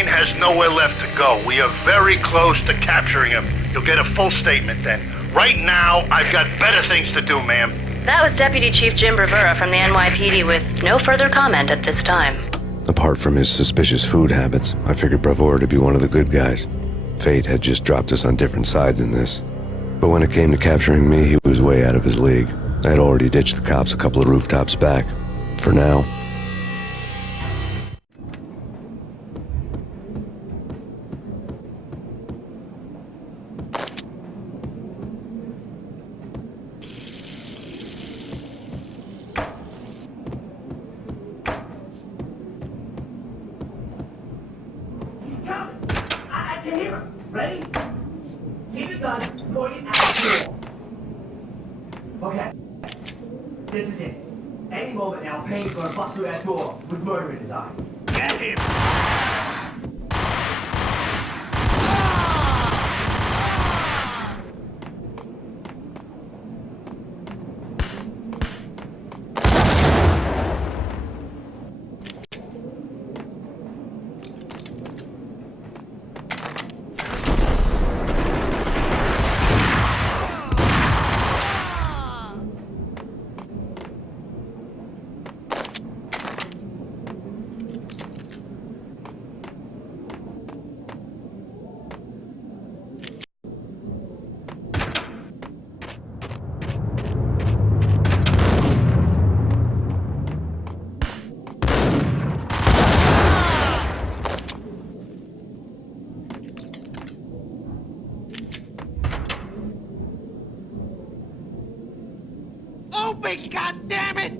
Payne has nowhere left to go. We are very close to capturing him. You'll get a full statement then. Right now, I've got better things to do, ma'am. That was Deputy Chief Jim Rivera from the NYPD with no further comment at this time. Apart from his suspicious food habits, I figured Bravura to be one of the good guys. Fate had just dropped us on different sides in this. But when it came to capturing me, he was way out of his league. I had already ditched the cops a couple of rooftops back. For now. Ready? Keep it done. Point it at the wall. Okay. This is it. Any moment now, Payne's gonna bust through that door with murder in his eye. Get him! Open, goddammit!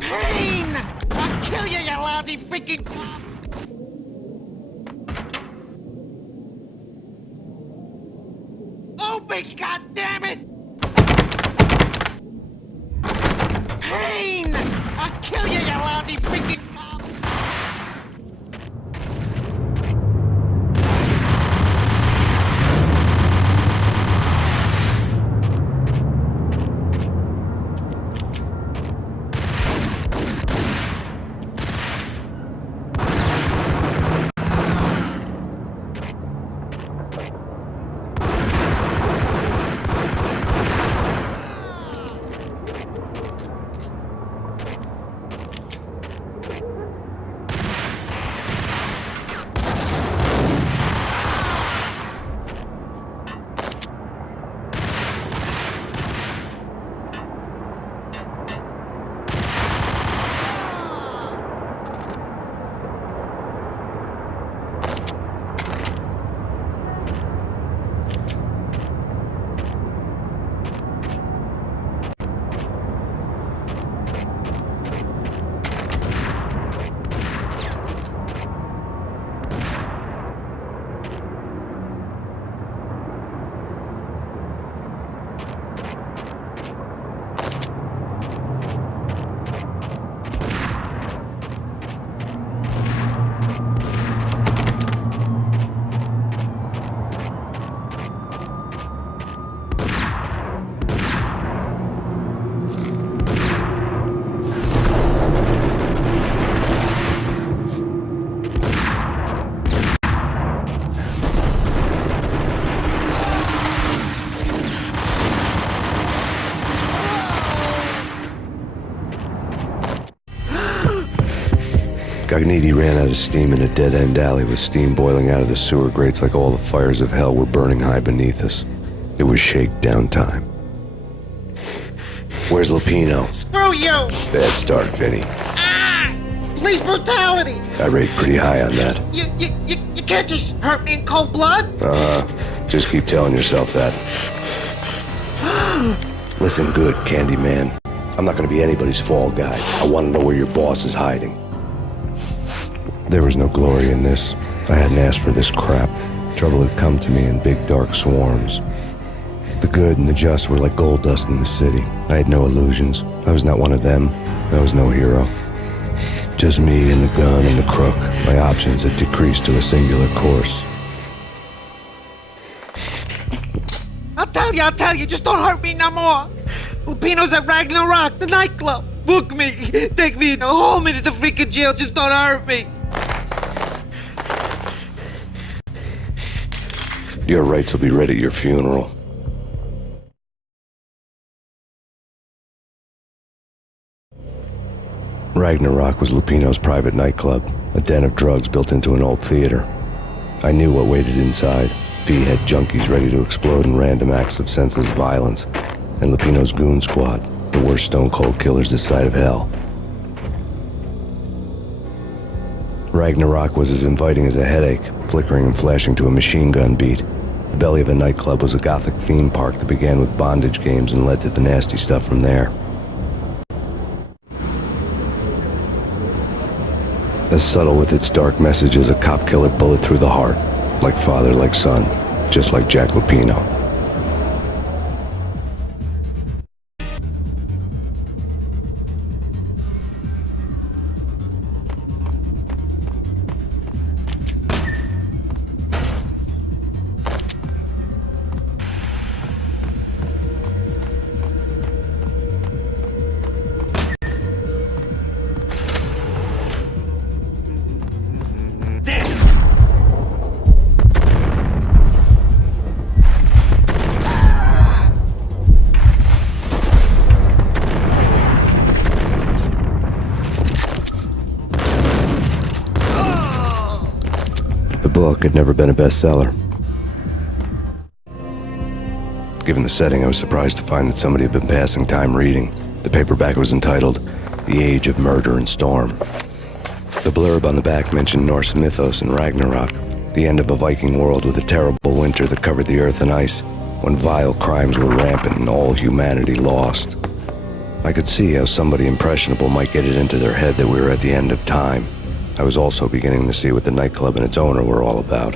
Payne! I'll kill you, you lousy freaking cop! Open, goddammit! Payne! I'll kill you, you lousy freaking cop! Cogniti ran out of steam in a dead-end alley with steam boiling out of the sewer grates like all the fires of hell were burning high beneath us. It was shakedown time. Where's Lupino? Screw you! Bad start, Vinny. Ah! Police brutality! I rate pretty high on that. You can't just hurt me in cold blood! Just keep telling yourself that. Listen good, Candyman. I'm not gonna be anybody's fall guy. I wanna know where your boss is hiding. There was no glory in this. I hadn't asked for this crap. Trouble had come to me in big dark swarms. The good and the just were like gold dust in the city. I had no illusions. I was not one of them. I was no hero. Just me and the gun and the crook. My options had decreased to a singular course. I'll tell you, just don't hurt me no more. Lupino's at Ragnarok, the nightclub. Book me! Take me home into the freaking jail, just don't hurt me! Your rights will be read at your funeral. Ragnarok was Lupino's private nightclub, a den of drugs built into an old theater. I knew what waited inside. V had junkies ready to explode in random acts of senseless violence, and Lupino's goon squad, the worst stone-cold killers this side of hell. Ragnarok was as inviting as a headache, flickering and flashing to a machine gun beat. The belly of a nightclub was a gothic theme park that began with bondage games and led to the nasty stuff from there. As subtle with its dark message as a cop-killer bullet through the heart, like father, like son, just like Jack Lupino. The book had never been a bestseller. Given the setting, I was surprised to find that somebody had been passing time reading. The paperback was entitled The Age of Murder and Storm. The blurb on the back mentioned Norse mythos and Ragnarok, the end of a Viking world with a terrible winter that covered the earth in ice, when vile crimes were rampant and all humanity lost. I could see how somebody impressionable might get it into their head that we were at the end of time. I was also beginning to see what the nightclub and its owner were all about.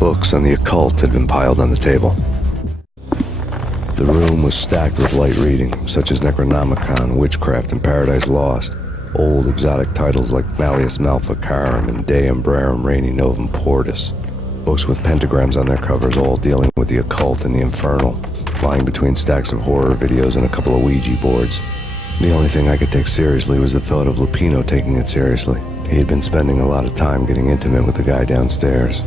Books on the occult had been piled on the table. The room was stacked with light reading, such as Necronomicon, Witchcraft, and Paradise Lost. Old exotic titles like Malleus Maleficarum and De Umbrarum Reini Novum Portus. Books with pentagrams on their covers, all dealing with the occult and the infernal, lying between stacks of horror videos and a couple of Ouija boards. The only thing I could take seriously was the thought of Lupino taking it seriously. He had been spending a lot of time getting intimate with the guy downstairs.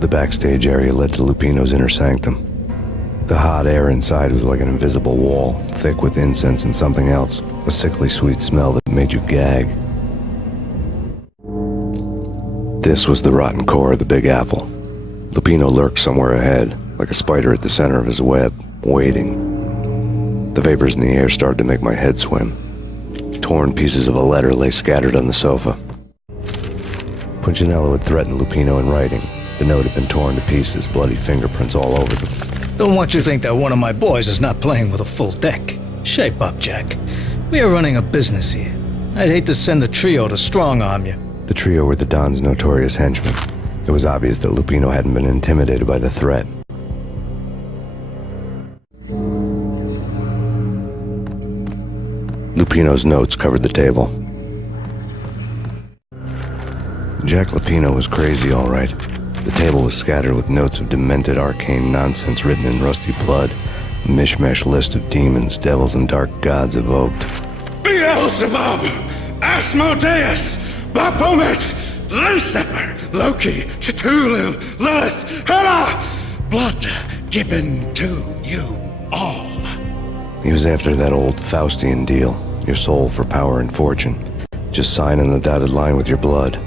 The backstage area led to Lupino's inner sanctum. The hot air inside was like an invisible wall, thick with incense and something else, a sickly sweet smell that made you gag. This was the rotten core of the Big Apple. Lupino lurked somewhere ahead, like a spider at the center of his web, waiting. The vapors in the air started to make my head swim. Torn pieces of a letter lay scattered on the sofa. Punchinello had threatened Lupino in writing. The note had been torn to pieces, bloody fingerprints all over them. Don't want you to think that one of my boys is not playing with a full deck. Shape up, Jack. We are running a business here. I'd hate to send the trio to strong-arm you. The trio were the Don's notorious henchmen. It was obvious that Lupino hadn't been intimidated by the threat. Lupino's notes covered the table. Jack Lupino was crazy, all right. The table was scattered with notes of demented arcane nonsense written in rusty blood, a mishmash list of demons, devils, and dark gods evoked. Beelzebub, Asmodeus, Baphomet, Lucifer, Loki, Cthulhu, Lilith, Hela, blood given to you all. He was after that old Faustian deal, your soul for power and fortune. Just sign on the dotted line with your blood.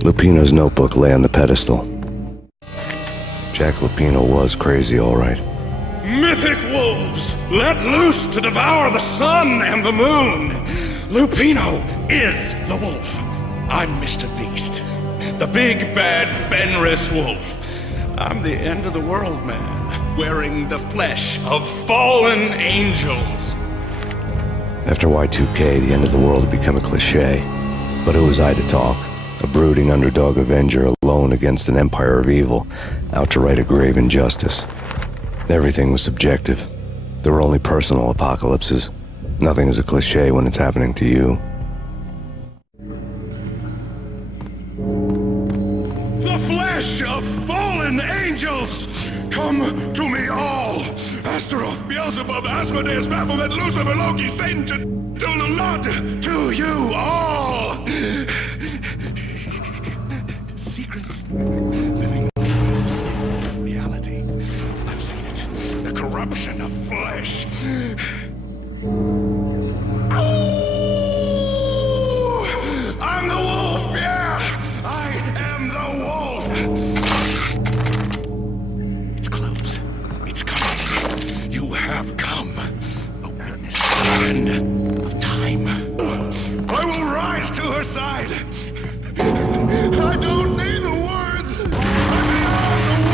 Lupino's notebook lay on the pedestal. Jack Lupino was crazy, all right. Mythic wolves, let loose to devour the sun and the moon. Lupino is the wolf. I'm Mr. Beast, the big bad Fenris wolf. I'm the end of the world man, wearing the flesh of fallen angels. After Y2K, the end of the world had become a cliche. But who was I to talk? A brooding underdog avenger alone against an empire of evil, out to right a grave injustice. Everything was subjective. There were only personal apocalypses. Nothing is a cliche when it's happening to you. The flesh of fallen angels! Come to me all! Astaroth, Beelzebub, Asmodeus, Baphomet, Lucifer, Loki, Satan, Cthulhu, Lord, to you all! Secrets living in reality. I've seen it. The corruption of flesh. Ooh! I'm the wolf, yeah! I am the wolf! It's close. It's coming. You have come. A witness to the end of time. I will rise to her side. I don't need the words. I'm beyond the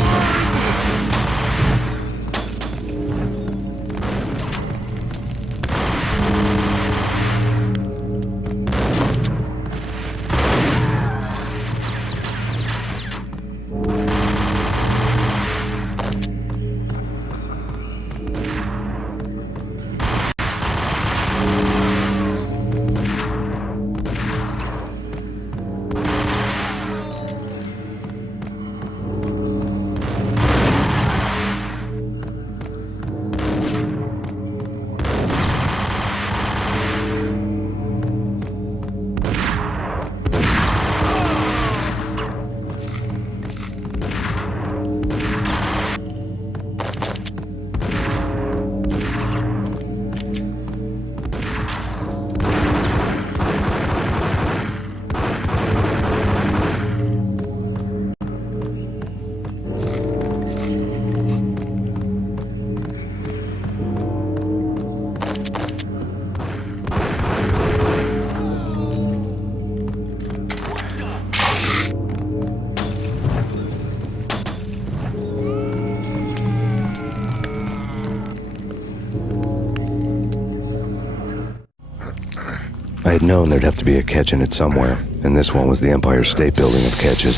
I had known there'd have to be a catch in it somewhere, and this one was the Empire State Building of catches.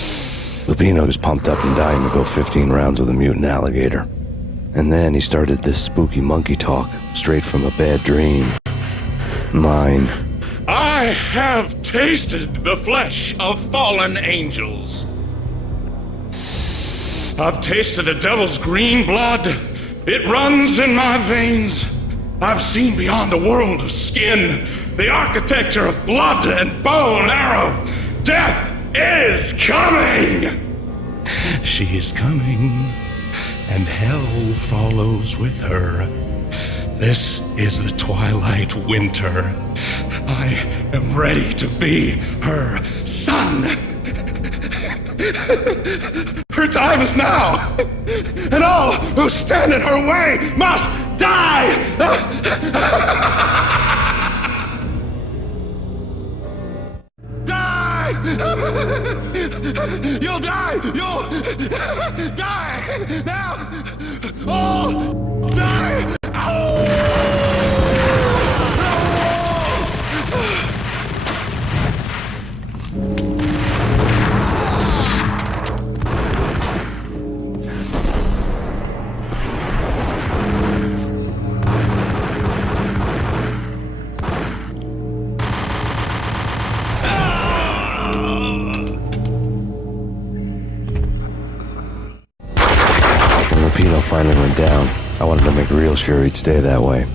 Lupino was pumped up and dying to go 15 rounds with a mutant alligator. And then he started this spooky monkey talk, straight from a bad dream. Mine. I have tasted the flesh of fallen angels. I've tasted the devil's green blood. It runs in my veins. I've seen beyond a world of skin, the architecture of blood and bow and arrow. Death is coming! She is coming, and hell follows with her. This is the twilight winter. I am ready to be her son. Her time is now, and all who stand in her way must die! Die! You'll die! You'll die! Now! All die! Lupino finally went down. I wanted to make real sure he'd stay that way.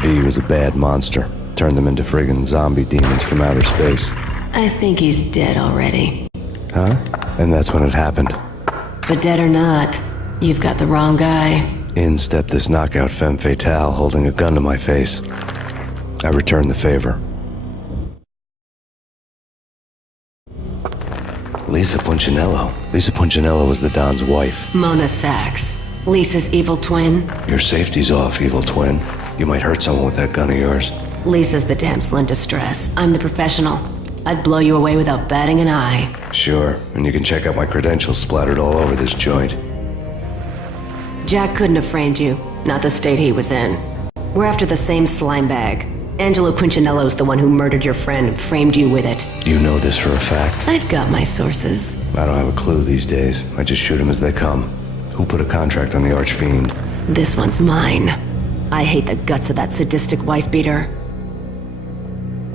V was a bad monster. Turned them into friggin' zombie demons from outer space. I think he's dead already. Huh? And that's when it happened. But dead or not, you've got the wrong guy. In stepped this knockout femme fatale holding a gun to my face. I returned the favor. Lisa Punchinello. Lisa Punchinello was the Don's wife. Mona Sachs, Lisa's evil twin. Your safety's off, evil twin. You might hurt someone with that gun of yours. Lisa's the damsel in distress. I'm the professional. I'd blow you away without batting an eye. Sure, and you can check out my credentials splattered all over this joint. Jack couldn't have framed you, not the state he was in. We're after the same slime bag. Angelo Punchinello's the one who murdered your friend and framed you with it. You know this for a fact? I've got my sources. I don't have a clue these days. I just shoot them as they come. Who put a contract on the Archfiend? This one's mine. I hate the guts of that sadistic wife-beater.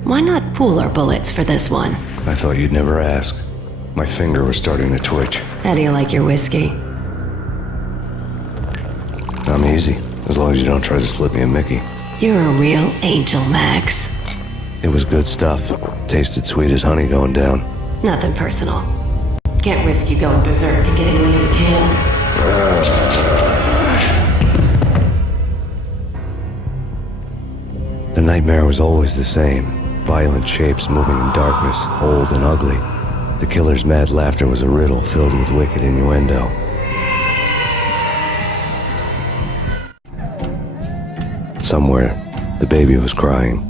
Why not pool our bullets for this one? I thought you'd never ask. My finger was starting to twitch. How do you like your whiskey? I'm easy, as long as you don't try to slip me a Mickey. You're a real angel, Max. It was good stuff. Tasted sweet as honey going down. Nothing personal. Can't risk you going berserk and getting Lisa killed. The nightmare was always the same. Violent shapes moving in darkness, old and ugly. The killer's mad laughter was a riddle filled with wicked innuendo. Somewhere, the baby was crying.